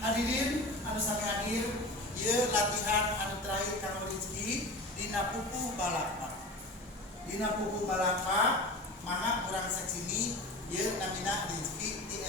Hadirin anu sami hadir, ieu latihan anu terakhir Kang Rizky dina pupu balapa. Dina pupu balapa mana urang saksini ieu namina Rizky ti